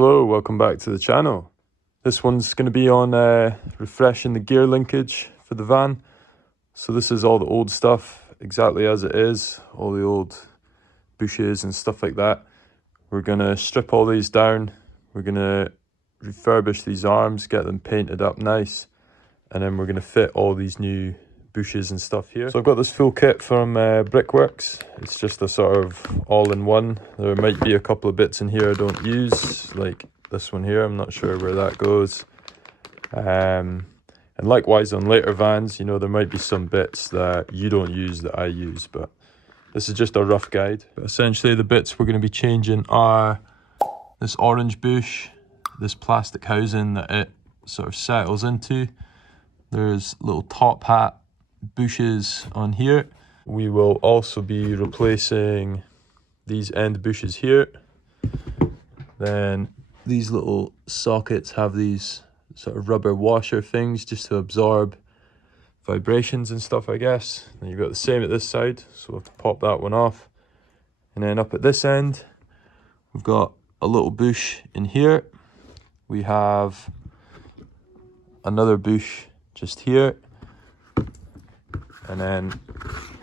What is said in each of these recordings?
Hello, welcome back to the channel. This one's going to be on refreshing the gear linkage for the van. So this is all the old stuff, exactly as it is, all the old bushes and stuff like that. We're going to strip all these down, we're going to refurbish these arms, get them painted up nice, and then we're going to fit all these new bushes and stuff here. So I've got this full kit from Brickworks. It's just a sort of all-in-one. There might be a couple of bits in here I don't use, like this one here. I'm not sure where that goes. And likewise on later vans, you know, there might be some bits that you don't use that I use, but this is just a rough guide. But essentially the bits we're going to be changing are this orange bush, this plastic housing that it sort of settles into. There's little top hat bushes on here. We will also be replacing these end bushes here. Then these little sockets have these sort of rubber washer things just to absorb vibrations and stuff, I guess. And you've got the same at this side, so we'll have to pop that one off. And then up at this end, we've got a little bush in here. We have another bush just here. And then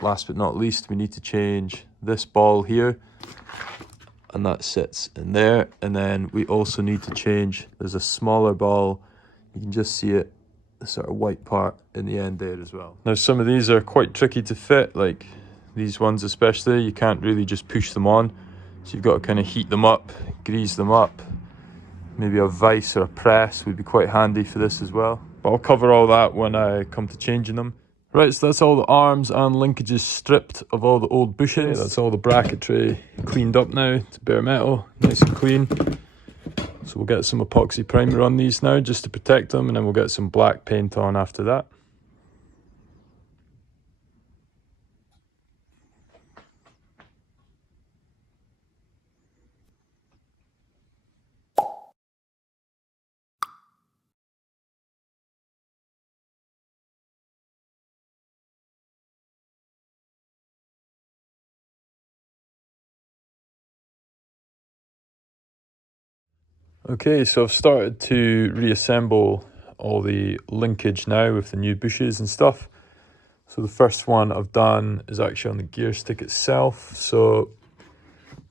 last but not least, we need to change this ball here, and that sits in there. And then we also need to change, there's a smaller ball, you can just see it, the sort of white part in the end there as well. Now some of these are quite tricky to fit, like these ones especially. You can't really just push them on, so you've got to kind of heat them up, grease them up. Maybe a vise or a press would be quite handy for this as well, but I'll cover all that when I come to changing them. Right, so that's all the arms and linkages stripped of all the old bushes. That's all the bracketry cleaned up now. It's bare metal, nice and clean. So we'll get some epoxy primer on these now just to protect them, and then we'll get some black paint on after that. Okay, so I've started to reassemble all the linkage now with the new bushes and stuff. So the first one I've done is actually on the gear stick itself. So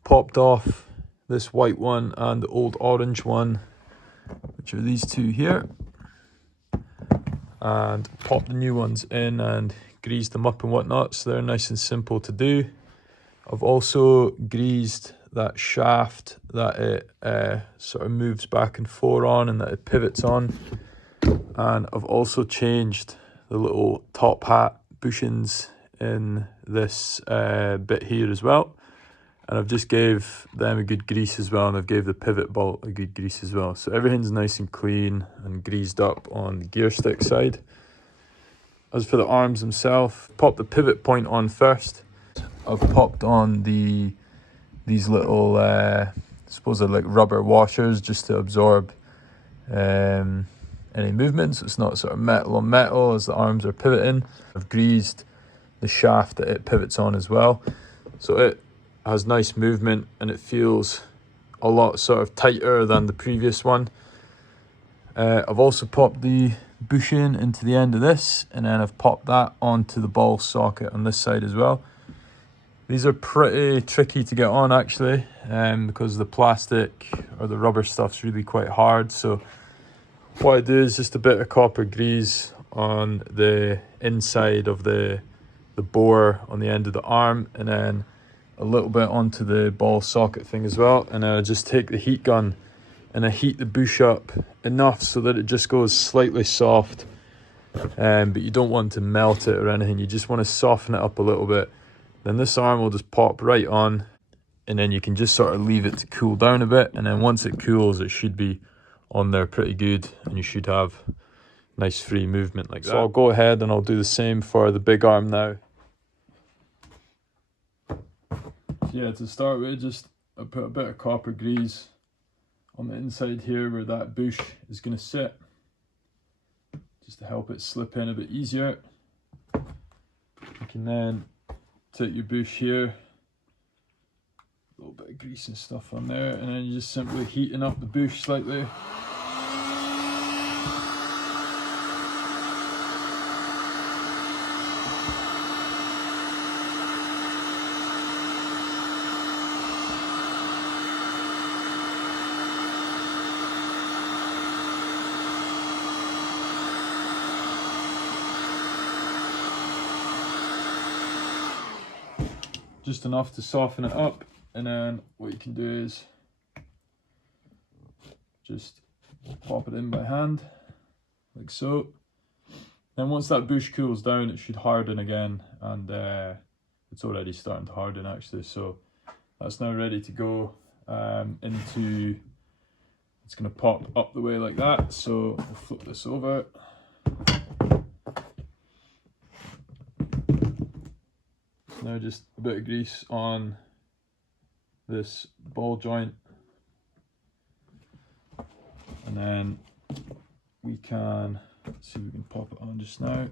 popped off this white one and the old orange one, which are these two here, and popped the new ones in and greased them up and whatnot, so they're nice and simple to do. I've also greased that shaft that it sort of moves back and forth on and that it pivots on. And I've also changed the little top hat bushings in this bit here as well. And I've just gave them a good grease as well, and I've gave the pivot bolt a good grease as well. So everything's nice and clean and greased up on the gear stick side. As for the arms themselves, pop the pivot point on first. I've popped on these little, I suppose they're like rubber washers just to absorb any movements. It's not sort of metal on metal as the arms are pivoting. I've greased the shaft that it pivots on as well. So it has nice movement and it feels a lot sort of tighter than the previous one. I've also popped the bushing into the end of this, and then I've popped that onto the ball socket on this side as well. These are pretty tricky to get on actually, because the plastic or the rubber stuff's really quite hard. So what I do is just a bit of copper grease on the inside of the bore on the end of the arm, and then a little bit onto the ball socket thing as well. And then I just take the heat gun and I heat the bush up enough so that it just goes slightly soft, but you don't want to melt it or anything. You just want to soften it up a little bit. Then this arm will just pop right on, and then you can just sort of leave it to cool down a bit, and then once it cools it should be on there pretty good, and you should have nice free movement like that. So I'll go ahead and I'll do the same for the big arm now. Yeah, to start with, just I put a bit of copper grease on the inside here where that bush is going to sit, just to help it slip in a bit easier. You can then take your bush here A little bit of grease and stuff on there, and then you're just simply heating up the bush slightly. Just enough to soften it up, and then what you can do is just pop it in by hand, like so. Then once that bush cools down, it should harden again, and it's already starting to harden actually, so that's now ready to go into, it's going to pop up the way like that, so we'll flip this over. Now just a bit of grease on this ball joint, and then we can see if we can pop it on just now.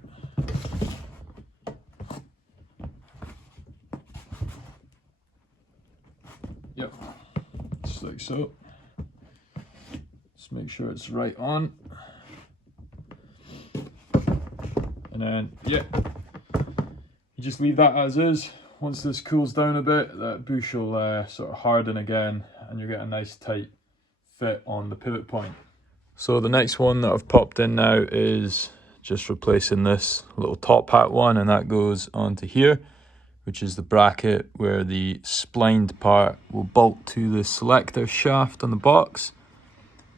Yep, just like so. Just make sure it's right on, and then yeah, you just leave that as is. Once this cools down a bit, that bush will sort of harden again, and you'll get a nice tight fit on the pivot point. So the next one that I've popped in now is just replacing this little top hat one, and that goes onto here, which is the bracket where the splined part will bolt to the selector shaft on the box.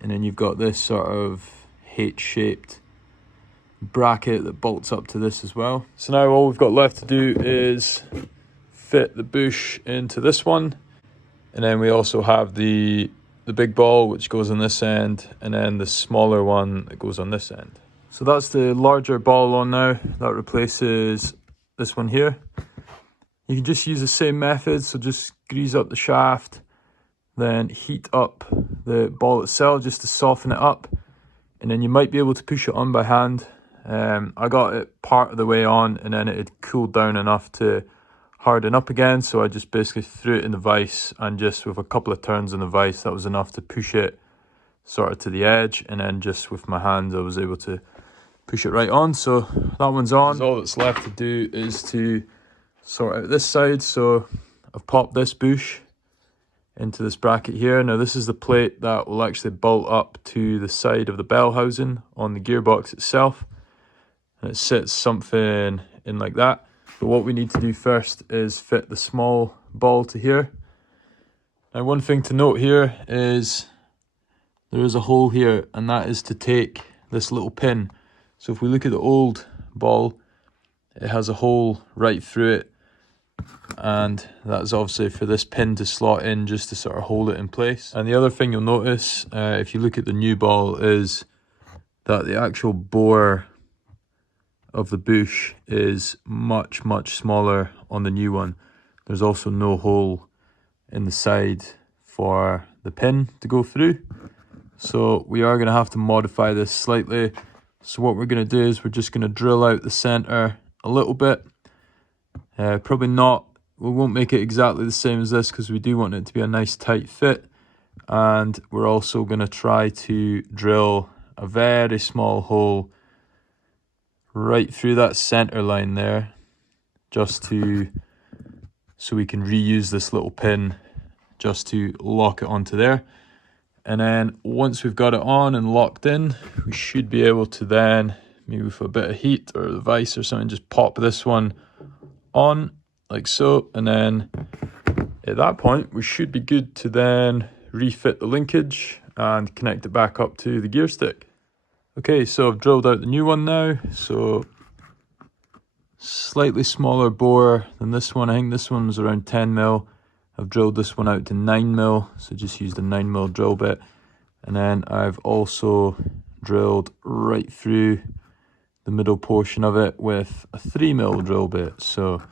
And then you've got this sort of H-shaped bracket that bolts up to this as well. So now all we've got left to do is fit the bush into this one, and then we also have the big ball which goes on this end, and then the smaller one that goes on this end. So that's the larger ball on now. That replaces this one here. You can just use the same method, so just grease up the shaft, then heat up the ball itself just to soften it up, and then you might be able to push it on by hand. I got it part of the way on, and then it had cooled down enough to harden up again, so I just basically threw it in the vise, and just with a couple of turns in the vise, that was enough to push it sort of to the edge, and then just with my hands I was able to push it right on. So that one's on. All that's left to do is to sort out this side. So I've popped this bush into this bracket here. Now this is the plate that will actually bolt up to the side of the bell housing on the gearbox itself, and it sits something in like that. But what we need to do first is fit the small ball to here. Now one thing to note here is there is a hole here, and that is to take this little pin. So if we look at the old ball, it has a hole right through it, and that's obviously for this pin to slot in just to sort of hold it in place. And the other thing you'll notice if you look at the new ball is that the actual bore of the bush is much smaller on the new one. There's also no hole in the side for the pin to go through, so we are going to have to modify this slightly. So what we're going to do is we're just going to drill out the center a little bit. Probably not, we won't make it exactly the same as this because we do want it to be a nice tight fit, and we're also going to try to drill a very small hole right through that center line there, just to, so we can reuse this little pin just to lock it onto there. And then once we've got it on and locked in, we should be able to then, maybe with a bit of heat or the vise or something, just pop this one on like so, and then at that point we should be good to then refit the linkage and connect it back up to the gear stick. Okay, so I've drilled out the new one now, so slightly smaller bore than this one. I think this one was around 10mm. I've drilled this one out to 9mm, so just used a 9mm drill bit. And then I've also drilled right through the middle portion of it with a 3mm drill bit. So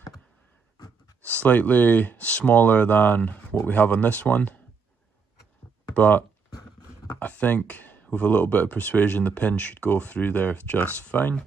slightly smaller than what we have on this one, but I think with a little bit of persuasion the pin should go through there just fine.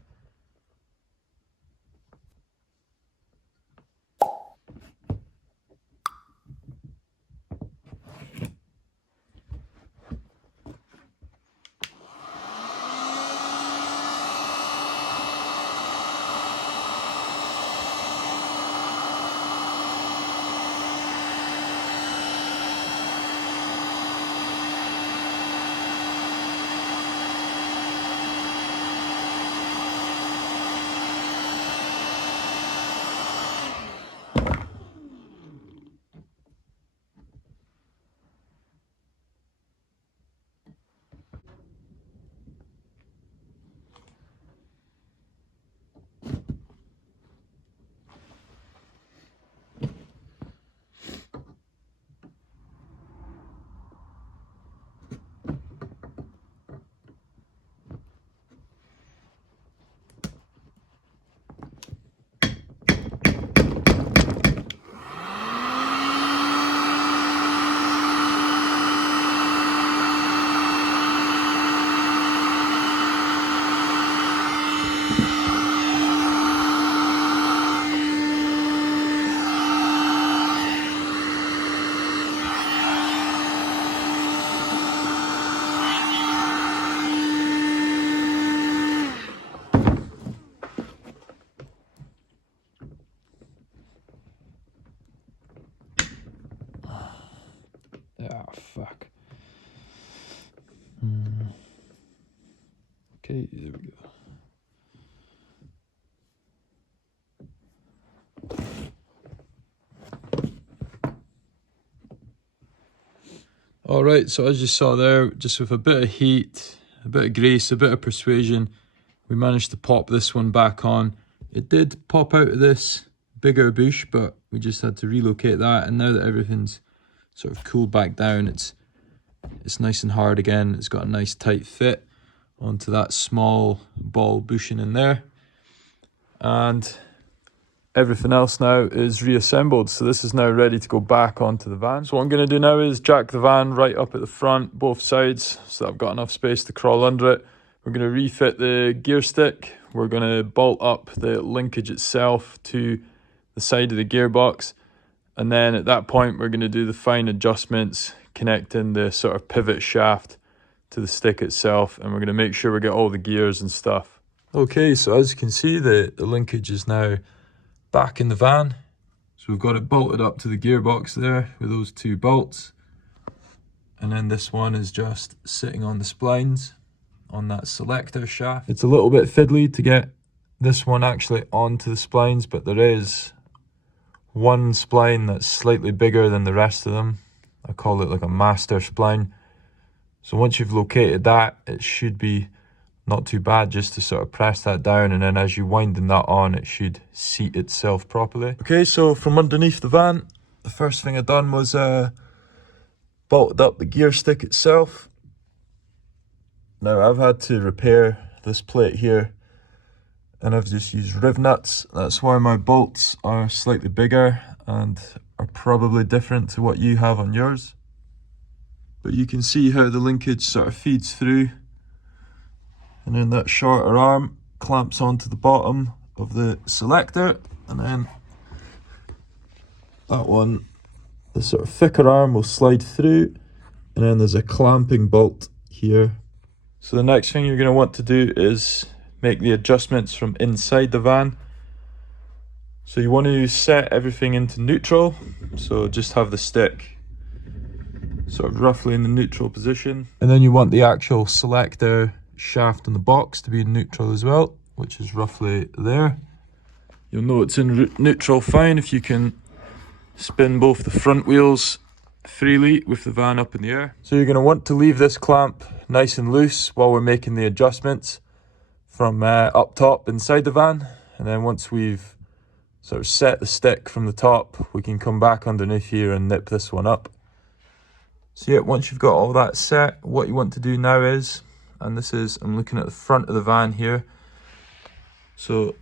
Okay, there we go. Alright, so as you saw there, just with a bit of heat, a bit of grease, a bit of persuasion, we managed to pop this one back on. It did pop out of this bigger bush, but we just had to relocate that, and now that everything's sort of cooled back down, it's nice and hard again. It's got a nice tight fit onto that small ball bushing in there, and everything else now is reassembled. So this is now ready to go back onto the van. So what I'm going to do now is jack the van right up at the front, both sides, so that I've got enough space to crawl under it. We're going to refit the gear stick. We're going to bolt up the linkage itself to the side of the gearbox, and then at that point we're going to do the fine adjustments connecting the sort of pivot shaft to the stick itself, and we're going to make sure we get all the gears and stuff. Okay, so as you can see, the linkage is now back in the van. So we've got it bolted up to the gearbox there with those two bolts, and then this one is just sitting on the splines on that selector shaft. It's a little bit fiddly to get this one actually onto the splines, but there is one spline that's slightly bigger than the rest of them. I call it like a master spline. So once you've located that, it should be not too bad just to sort of press that down, and then as you winding that on, it should seat itself properly. Okay, so from underneath the van, the first thing I done was bolted up the gear stick itself. Now I've had to repair this plate here, and I've just used riv nuts. That's why my bolts are slightly bigger and are probably different to what you have on yours. But you can see how the linkage sort of feeds through, and then that shorter arm clamps onto the bottom of the selector, and then that one, the sort of thicker arm, will slide through, and then there's a clamping bolt here. So the next thing you're going to want to do is make the adjustments from inside the van. So you want to set everything into neutral, so just have the stick sort of roughly in the neutral position, and then you want the actual selector shaft on the box to be in neutral as well, which is roughly there. You'll know it's in neutral fine if you can spin both the front wheels freely with the van up in the air. So you're going to want to leave this clamp nice and loose while we're making the adjustments from up top inside the van, and then once we've sort of set the stick from the top, we can come back underneath here and nip this one up. So yeah, once you've got all that set, what you want to do now is, and this is, I'm looking at the front of the van here, so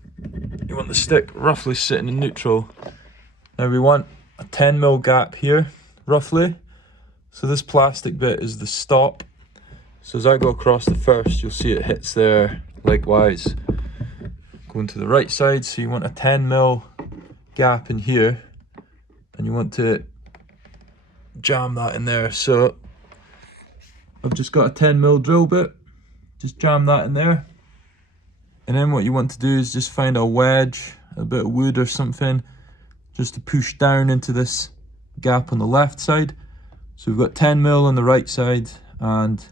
you want the stick roughly sitting in neutral. Now we want a 10mm gap here, roughly. So this plastic bit is the stop. So as I go across the first, you'll see it hits there. Likewise, going to the right side, so you want a 10mm gap in here, and you want to jam that in there. So I've just got a 10mm drill bit, just jam that in there, and then what you want to do is just find a wedge, a bit of wood or something, just to push down into this gap on the left side. So we've got 10mm on the right side, and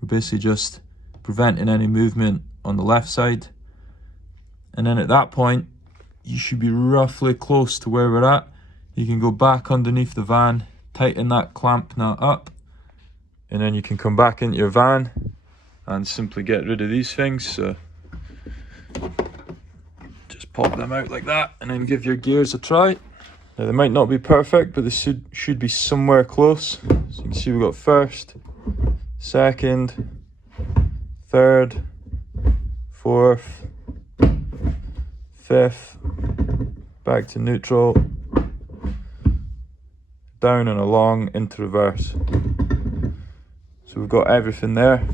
we're basically just preventing any movement on the left side. And then at that point, you should be roughly close to where we're at. You can go back underneath the van, tighten that clamp nut up, and then you can come back into your van and simply get rid of these things. So just pop them out like that, and then give your gears a try. Now they might not be perfect, but they should be somewhere close. So you can see we've got first, second, third, fourth, fifth, back to neutral, down and along into reverse. So we've got everything there.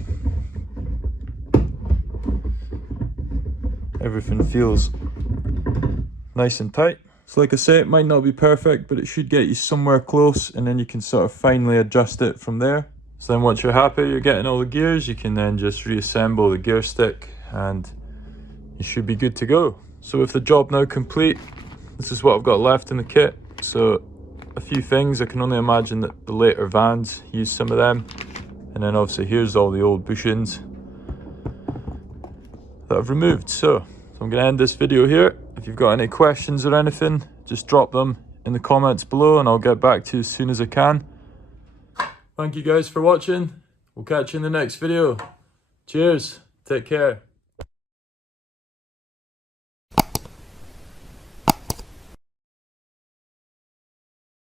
Everything feels nice and tight. So like I say, it might not be perfect, but it should get you somewhere close, and then you can sort of finally adjust it from there. So then once you're happy you're getting all the gears, you can then just reassemble the gear stick and you should be good to go. So with the job now complete, this is what I've got left in the kit. So a few things, I can only imagine that the later vans use some of them. And then obviously here's all the old bushings. that I've removed. So I'm going to end this video here. If you've got any questions or anything, just drop them in the comments below and I'll get back to you as soon as I can. Thank you guys for watching. We'll catch you in the next video. Cheers. Take care.